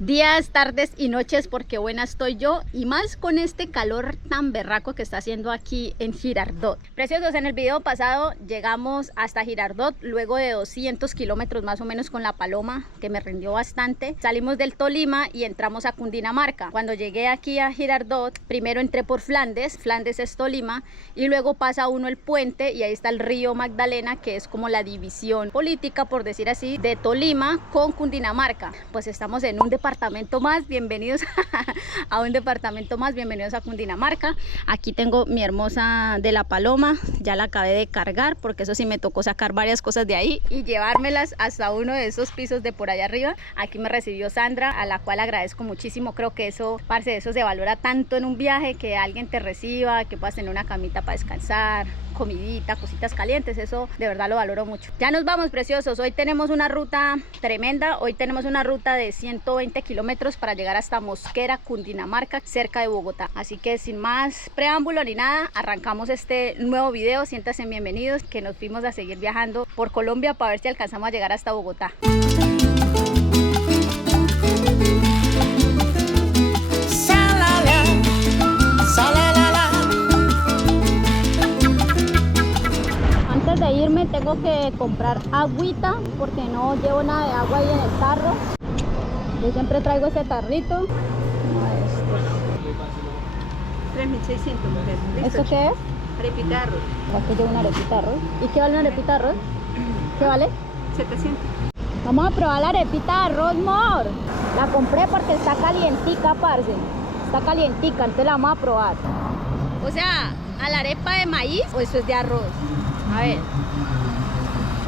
Días, tardes y noches, porque buena estoy yo, y más con este calor tan berraco que está haciendo aquí en Girardot. Preciosos, en el video pasado llegamos hasta Girardot, luego de 200 kilómetros más o menos con la Paloma, que me rindió bastante. Salimos del Tolima y entramos a Cundinamarca. Cuando llegué aquí a Girardot, primero entré por Flandes, Flandes es Tolima, y luego pasa uno el puente y ahí está el río Magdalena, que es como la división política, por decir así, de Tolima con Cundinamarca. Pues estamos en un departamento más, bienvenidos a un departamento más, bienvenidos a Cundinamarca. Aquí tengo mi hermosa de la Paloma, ya la acabé de cargar porque eso sí me tocó sacar varias cosas de ahí y llevármelas hasta uno de esos pisos de por allá arriba. Aquí me recibió Sandra, a la cual agradezco muchísimo. Creo que eso, parce, eso se valora tanto en un viaje, que alguien te reciba, que puedas tener una camita para descansar, comidita, cositas calientes, eso de verdad lo valoro mucho. Ya nos vamos, preciosos. Hoy tenemos una ruta tremenda, hoy tenemos una ruta de 120 kilómetros para llegar hasta Mosquera, Cundinamarca, cerca de Bogotá. Así que sin más preámbulo ni nada, arrancamos este nuevo video. Siéntanse bienvenidos, que nos fuimos a seguir viajando por Colombia para ver si alcanzamos a llegar hasta Bogotá. Antes de irme tengo que comprar agüita porque no llevo nada de agua ahí en el tarro. Yo siempre traigo este tarrito. 3.600, mujer. ¿Esto qué es? Arepita de arroz. Aquí llevo una arepita de arroz. ¿Y qué vale una arepita de arroz? ¿Qué vale? 700. Vamos a probar la arepita de arroz, mor. La compré porque está calientica, parce. Está calientica, entonces la vamos a probar. O sea, ¿a la arepa de maíz o eso es de arroz? A ver.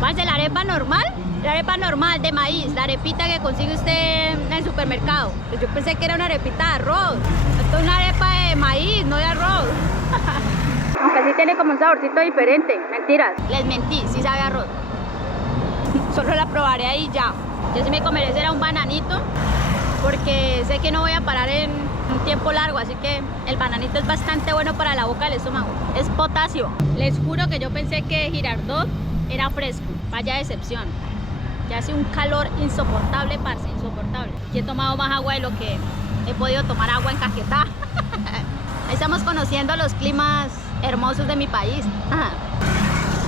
Parce, la arepa normal de maíz, la arepita que consigue usted en el supermercado. Pues yo pensé que era una arepita de arroz. Esto es una arepa de maíz, no de arroz. Aunque sí tiene como un saborcito diferente. Mentiras, les mentí, sí sabe a arroz. Solo la probaré ahí ya. Yo sí me comeré será un bananito, porque sé que no voy a parar en un tiempo largo, así que el bananito es bastante bueno para la boca del estómago. Es potasio. Les juro que yo pensé que Girardot era fresco. Vaya decepción. Ya hace un calor insoportable, parce, insoportable. Y he tomado más agua de lo que he podido tomar agua en Caquetá. Ahí estamos conociendo los climas hermosos de mi país.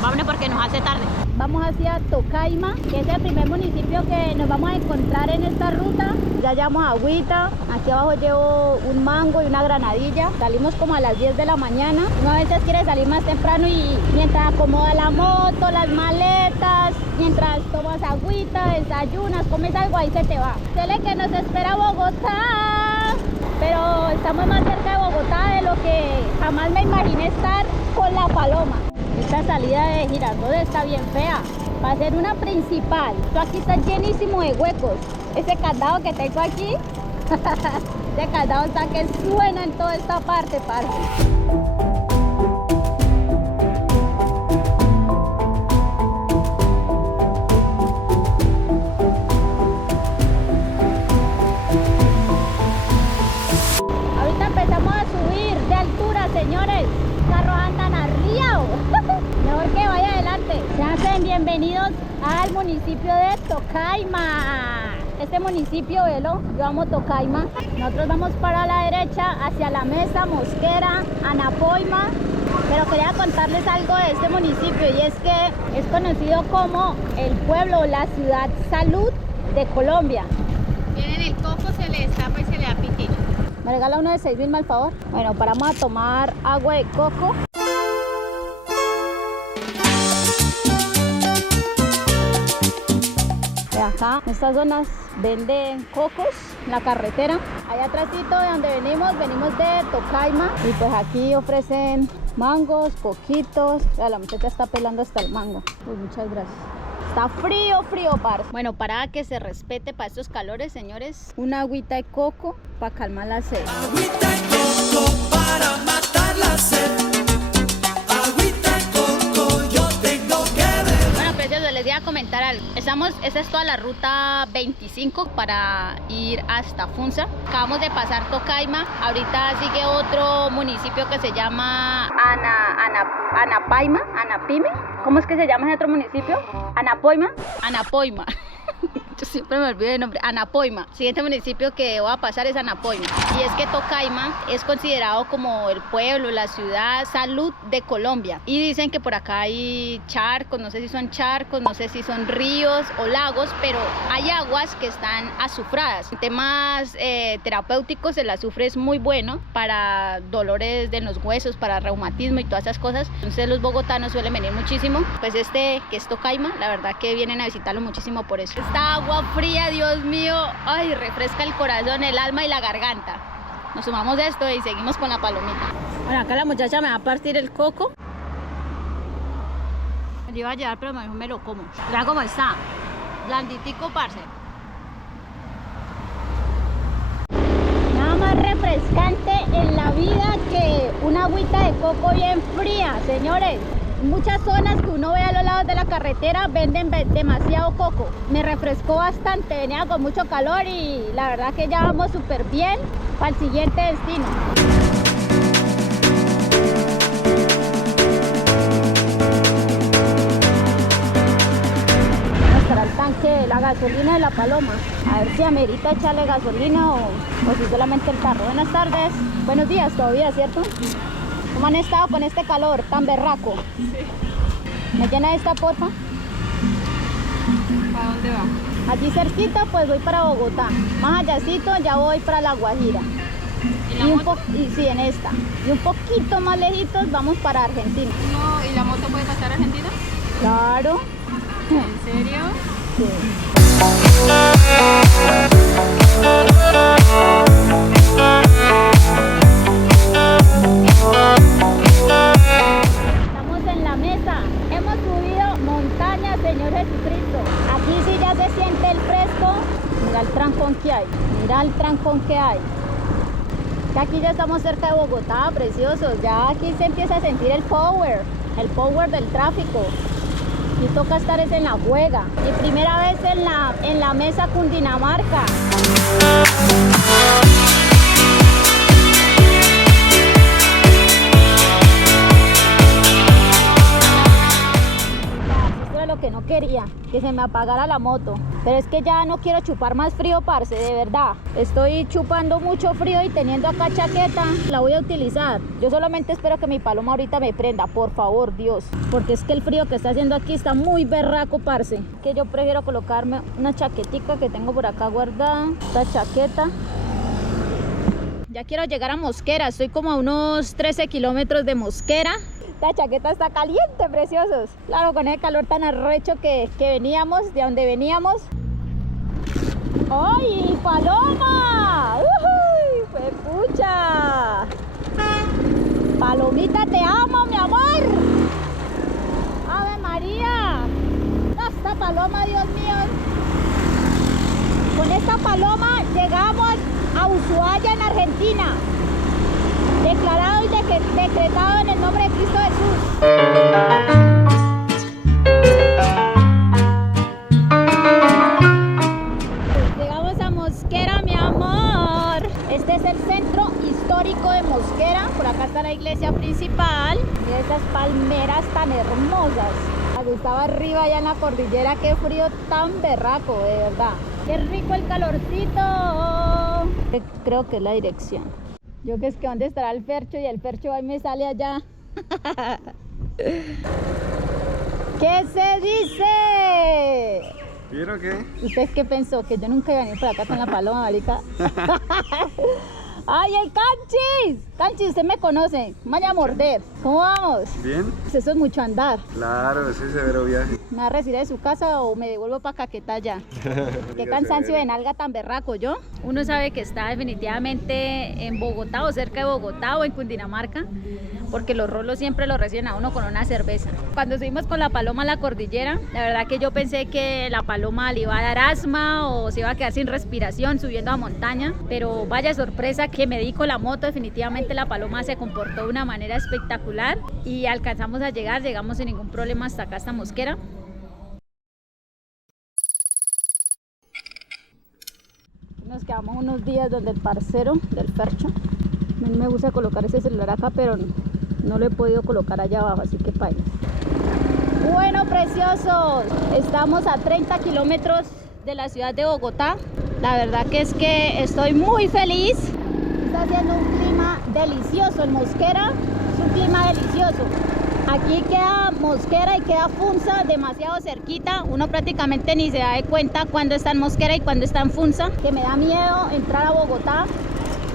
Vámonos porque nos hace tarde. Vamos hacia Tocaima, que es el primer municipio que nos vamos a encontrar en esta ruta. Ya llevamos agüita, aquí abajo llevo un mango y una granadilla. Salimos como a las 10 de la mañana. Uno a veces quiere salir más temprano y mientras acomoda la moto, las maletas, mientras tomas agüita, desayunas, comes algo, ahí se te va. Dile que nos espera Bogotá, pero estamos más cerca de Bogotá de lo que jamás me imaginé estar con la Paloma. Esta salida de Girardot está bien fea. Va a ser una principal. Esto aquí está llenísimo de huecos. Ese candado que tengo aquí, ese candado está que suena en toda esta parte, parce. Ahorita empezamos a subir de altura, señores. Carros andan arriba. Mejor que vaya adelante. Sean bienvenidos al municipio de Tocaima. Este municipio, velo, yo amo Tocaima. Nosotros vamos para la derecha, hacia la Mesa, Mosquera, Anapoima. Pero quería contarles algo de este municipio, y es que es conocido como el pueblo o la ciudad salud de Colombia. Tienen el coco, se le destapa y se le da pitina. ¿Me regala uno de 6.000, al favor? Bueno, paramos a tomar agua de coco. Acá, en estas zonas venden cocos en la carretera. Allá atrásito de donde venimos de Tocaima. Y pues aquí ofrecen mangos, coquitos. Ya, la muchacha está pelando hasta el mango. Pues muchas gracias. Está frío, frío, parce. Bueno, para que se respete para estos calores, señores, una agüita de coco para calmar la sed. Agüita de coco para matar la sed. Les voy a comentar algo. Esta es toda la ruta 25 para ir hasta Funza. Acabamos de pasar Tocaima. Ahorita sigue otro municipio que se llama Anapime. ¿Cómo es que se llama ese otro municipio? Anapoima. Yo siempre me olvido el nombre. Anapoima. El siguiente municipio que voy a pasar es Anapoima. Y es que Tocaima es considerado como el pueblo, la ciudad, salud de Colombia. Y dicen que por acá hay charcos, no sé si son charcos, no sé si son ríos o lagos, pero hay aguas que están azufradas. En temas terapéuticos, el azufre es muy bueno para dolores de los huesos, para reumatismo y todas esas cosas. Entonces los bogotanos suelen venir muchísimo. Pues que es Tocaima, la verdad que vienen a visitarlo muchísimo por eso. Esta agua fría, Dios mío, ay, refresca el corazón, el alma y la garganta. Nos sumamos esto y seguimos con la palomita. Bueno, acá la muchacha me va a partir el coco. Me iba a llevar, pero mejor me lo como. Mira cómo está, blanditico, parce. Nada más refrescante en la vida que una agüita de coco bien fría, señores. Muchas zonas que uno ve a los lados de la carretera venden demasiado coco. Me refrescó bastante, venía con mucho calor y la verdad que ya vamos súper bien para el siguiente destino. Estará el tanque de la gasolina de la Paloma. A ver si amerita echarle gasolina o si solamente el carro. Buenas tardes, buenos días todavía, ¿cierto? ¿Cómo han estado con este calor tan berraco? Sí. ¿Me llena esta, porfa? ¿Para dónde va? Allí cerquita, pues voy para Bogotá. Más allácito ya voy para La Guajira. ¿Y la moto? Sí, en esta. Y un poquito más lejitos vamos para Argentina. No, ¿y la moto puede pasar a Argentina? Claro. ¿En serio? Sí. Estamos en la mesa. Hemos subido montaña, Señor Jesucristo. Aquí sí ya se siente el fresco. Mira el trancón que hay. Mira el trancón que hay. Que aquí ya estamos cerca de Bogotá, preciosos. Ya aquí se empieza a sentir el power del tráfico. Y toca estar es en la juega. Mi primera vez en la mesa Cundinamarca. Esto era lo que no quería, que se me apagara la moto. Pero es que ya no quiero chupar más frío, parce, de verdad. Estoy chupando mucho frío y teniendo acá chaqueta, la voy a utilizar. Yo solamente espero que mi Paloma ahorita me prenda, por favor, Dios. Porque es que el frío que está haciendo aquí está muy berraco, parce. Que yo prefiero colocarme una chaquetica que tengo por acá guardada. Esta chaqueta. Ya quiero llegar a Mosquera, estoy como a unos 13 kilómetros de Mosquera. Esta chaqueta está caliente, preciosos. Claro, con el calor tan arrecho que veníamos, de donde veníamos. ¡Ay, Paloma! ¡Uy! ¡Fue pucha! Palomita, te amo, mi amor. ¡Ave María! Esta paloma, Dios mío. Con esta paloma llegamos a Ushuaia, en Argentina. Declarado y decretado en el nombre de Cristo Jesús. Llegamos a Mosquera, mi amor. Este es el centro histórico de Mosquera. Por acá está la iglesia principal. Mira esas palmeras tan hermosas. Estaba arriba allá en la cordillera. Qué frío tan berraco, de verdad. Qué rico el calorcito. Creo que es la dirección. Yo que es que dónde estará el Fercho y el Fercho ahí me sale allá. ¿Qué se dice? ¿Vieron qué? ¿Usted qué pensó? Que yo nunca iba a venir por acá con la Paloma, marica. ¡Ay, el Canchis! Canchis, usted me conoce. Me vaya a morder. ¿Cómo vamos? ¿Bien? Eso es mucho andar. Claro, ese severo viaje. ¿Me va a recibir de su casa o me devuelvo para Caquetá ya? Qué cansancio de nalga tan berraco, ¿yo? Uno sabe que está definitivamente en Bogotá o cerca de Bogotá o en Cundinamarca, porque los rolos siempre lo reciben a uno con una cerveza. Cuando subimos con la Paloma a la cordillera, la verdad que yo pensé que la Paloma le iba a dar asma o se iba a quedar sin respiración subiendo a montaña, pero vaya sorpresa que me di con la moto. Definitivamente la Paloma se comportó de una manera espectacular y alcanzamos a llegar, llegamos sin ningún problema hasta acá, hasta Mosquera. Nos quedamos unos días donde el parcero del Fercho. A mí me gusta colocar ese celular acá, pero no lo he podido colocar allá abajo, así que paila. Bueno, preciosos, estamos a 30 kilómetros de la ciudad de Bogotá. La verdad que es que estoy muy feliz. Está haciendo un clima delicioso en Mosquera, es un clima delicioso. Aquí queda Mosquera y queda Funza demasiado cerquita. Uno prácticamente ni se da de cuenta cuando está en Mosquera y cuando está en Funza. Que me da miedo entrar a Bogotá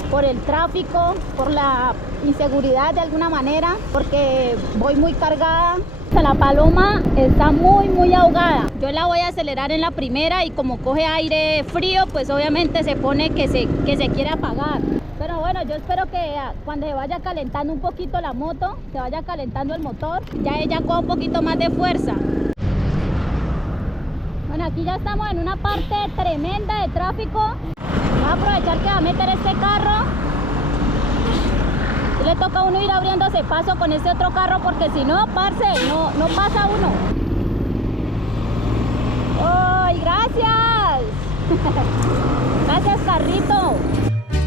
por el tráfico, por la inseguridad de alguna manera, porque voy muy cargada. La Paloma está muy ahogada. Yo la voy a acelerar en la primera y como coge aire frío, pues obviamente se pone que se quiere apagar. Pero bueno, yo espero que cuando se vaya calentando un poquito la moto, se vaya calentando el motor, ya ella coja un poquito más de fuerza. Bueno, aquí ya estamos en una parte tremenda de tráfico. Voy a aprovechar que va a meter este carro. Y le toca a uno ir abriéndose paso con este otro carro porque si no, parce, no pasa uno. ¡Ay, gracias! Gracias, carrito.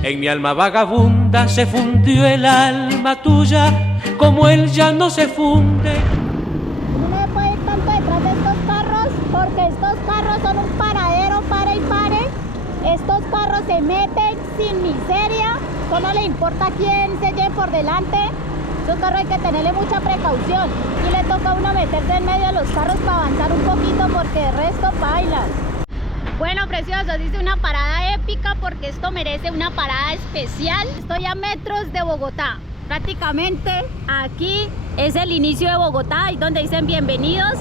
En mi alma vagabunda se fundió el alma tuya, como él ya no se funde. No me puede ir tanto detrás de estos carros, porque estos carros son un paradero, pare y pare. Estos carros se meten sin miseria, no le importa quién se lleve por delante. Estos carros hay que tenerle mucha precaución. Y le toca a uno meterse en medio de los carros para avanzar un poquito, porque de resto bailas. Bueno, preciosos, hice una parada épica porque esto merece una parada especial. Estoy a metros de Bogotá. Prácticamente aquí es el inicio de Bogotá, ahí donde dicen bienvenidos.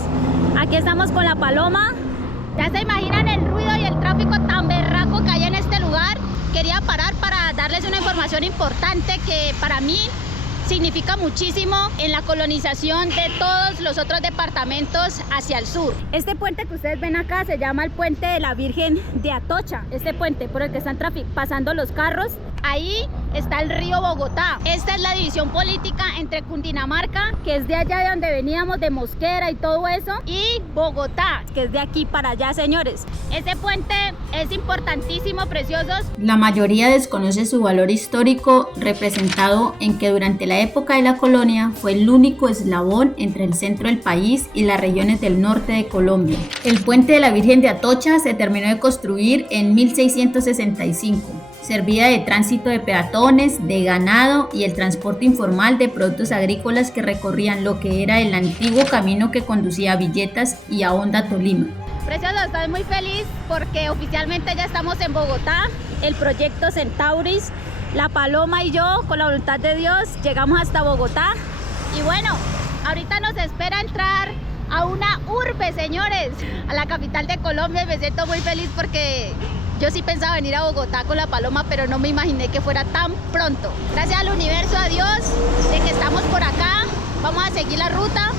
Aquí estamos con la Paloma. Ya se imaginan el ruido y el tráfico tan berraco que hay en este lugar. Quería parar para darles una información importante que para mí significa muchísimo en la colonización de todos los otros departamentos hacia el sur. Este puente que ustedes ven acá se llama el puente de la Virgen de Atocha. Este puente por el que están pasando los carros. Ahí está el río Bogotá. Esta es la división política entre Cundinamarca, que es de allá de donde veníamos, de Mosquera y todo eso, y Bogotá, que es de aquí para allá, señores. Este puente es importantísimo, preciosos. La mayoría desconoce su valor histórico, representado en que durante la época de la colonia fue el único eslabón entre el centro del país y las regiones del norte de Colombia. El puente de la Virgen de Atocha se terminó de construir en 1665. Servía de tránsito de peatones, de ganado y el transporte informal de productos agrícolas que recorrían lo que era el antiguo camino que conducía a Villetas y a Honda, Tolima. Precioso, estoy muy feliz porque oficialmente ya estamos en Bogotá. El proyecto Centauris, la Paloma y yo, con la voluntad de Dios, llegamos hasta Bogotá. Y bueno, ahorita nos espera entrar a una urbe, señores, a la capital de Colombia, y me siento muy feliz porque yo sí pensaba venir a Bogotá con la Paloma, pero no me imaginé que fuera tan pronto. Gracias al universo, a Dios, de que estamos por acá. Vamos a seguir la ruta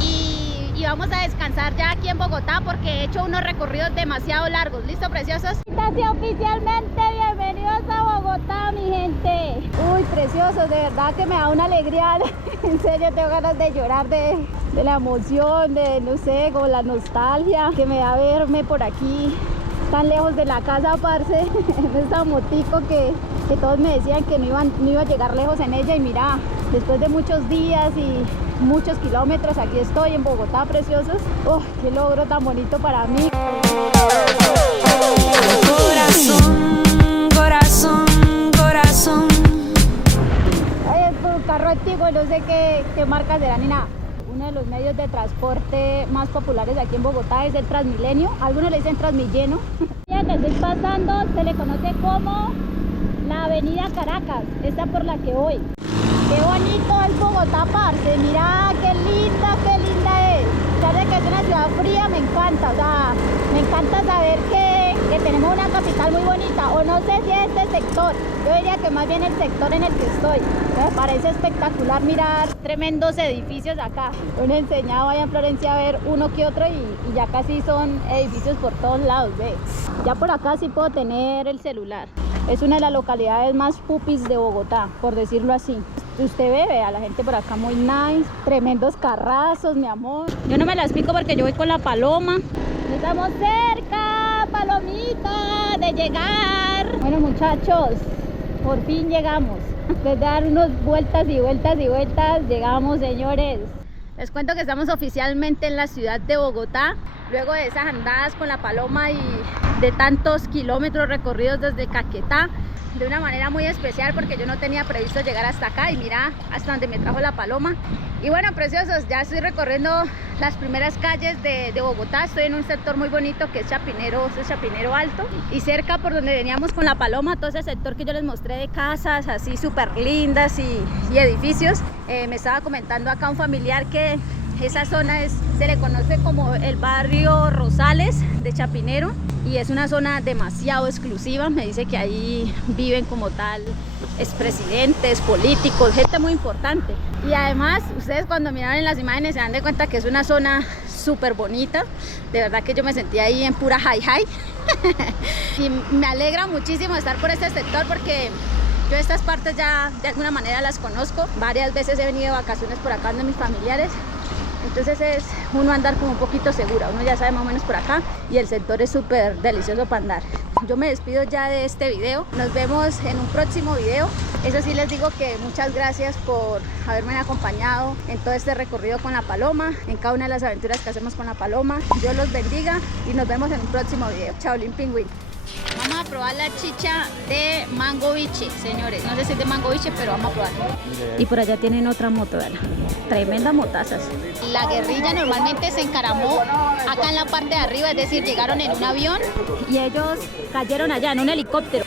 y vamos a descansar ya aquí en Bogotá porque he hecho unos recorridos demasiado largos. ¿Listo, preciosos? Así oficialmente, bienvenidos a Bogotá, mi gente. Uy, preciosos, de verdad que me da una alegría. En serio, tengo ganas de llorar de la emoción, de, no sé, como la nostalgia que me da verme por aquí tan lejos de la casa, parce, en esta motico que todos me decían que no iba a llegar lejos en ella, y mira, después de muchos días y muchos kilómetros, aquí estoy en Bogotá, preciosos. ¡Oh, qué logro tan bonito para mí! Corazón, corazón, corazón. Ay, es un carro antiguo, no sé qué marca será ni nada. Uno de los medios de transporte más populares aquí en Bogotá es el Transmilenio. Algunos le dicen Transmilleno. La que estoy pasando se le conoce como la Avenida Caracas, esta por la que voy. Qué bonito es Bogotá, parce. Mira qué linda es. Ya de que es una ciudad fría, me encanta. O sea, me encanta saber que tenemos una capital muy bonita. O no sé si es este sector. Yo diría que más bien el sector en el que estoy. Me parece espectacular mirar tremendos edificios acá. Uno enseñado allá en Florencia a ver uno que otro y ya casi son edificios por todos lados, ¿ve? Ya por acá sí puedo tener el celular. Es una de las localidades más pupis de Bogotá, por decirlo así. Usted ve a la gente por acá muy nice, tremendos carrazos, mi amor. Yo no me la explico porque yo voy con la Paloma. Estamos cerca, Palomita, de llegar. Bueno, muchachos, por fin llegamos. Después de dar unas vueltas y vueltas y vueltas, llegamos, señores. Les cuento que estamos oficialmente en la ciudad de Bogotá, luego de esas andadas con la Paloma y de tantos kilómetros recorridos desde Caquetá, de una manera muy especial porque yo no tenía previsto llegar hasta acá y mira hasta donde me trajo la Paloma. Y bueno, preciosos, ya estoy recorriendo las primeras calles de Bogotá. Estoy en un sector muy bonito que es Chapinero Alto, y cerca por donde veníamos con la Paloma, todo ese sector que yo les mostré de casas así súper lindas y edificios. Me estaba comentando acá un familiar que esa zona se le conoce como el barrio Rosales de Chapinero y es una zona demasiado exclusiva. Me dice que ahí viven como tal expresidentes, políticos, gente muy importante. Y además, ustedes cuando miran en las imágenes se dan de cuenta que es una zona súper bonita. De verdad que yo me sentí ahí en pura high. Y me alegra muchísimo estar por este sector porque yo estas partes ya de alguna manera las conozco. Varias veces he venido de vacaciones por acá donde mis familiares. Entonces es uno andar como un poquito segura, uno ya sabe más o menos por acá y el sector es súper delicioso para andar. Yo me despido ya de este video, nos vemos en un próximo video. Eso sí, les digo que muchas gracias por haberme acompañado en todo este recorrido con la Paloma, en cada una de las aventuras que hacemos con la Paloma. Dios los bendiga y nos vemos en un próximo video. Shaolin Pingüín. Vamos a probar la chicha de mango biche, señores. No sé si es de mango biche, pero vamos a probarla. Y por allá tienen otra moto, ¿verdad? Tremendas motazas. La guerrilla normalmente se encaramó acá en la parte de arriba, es decir, llegaron en un avión y ellos cayeron allá en un helicóptero.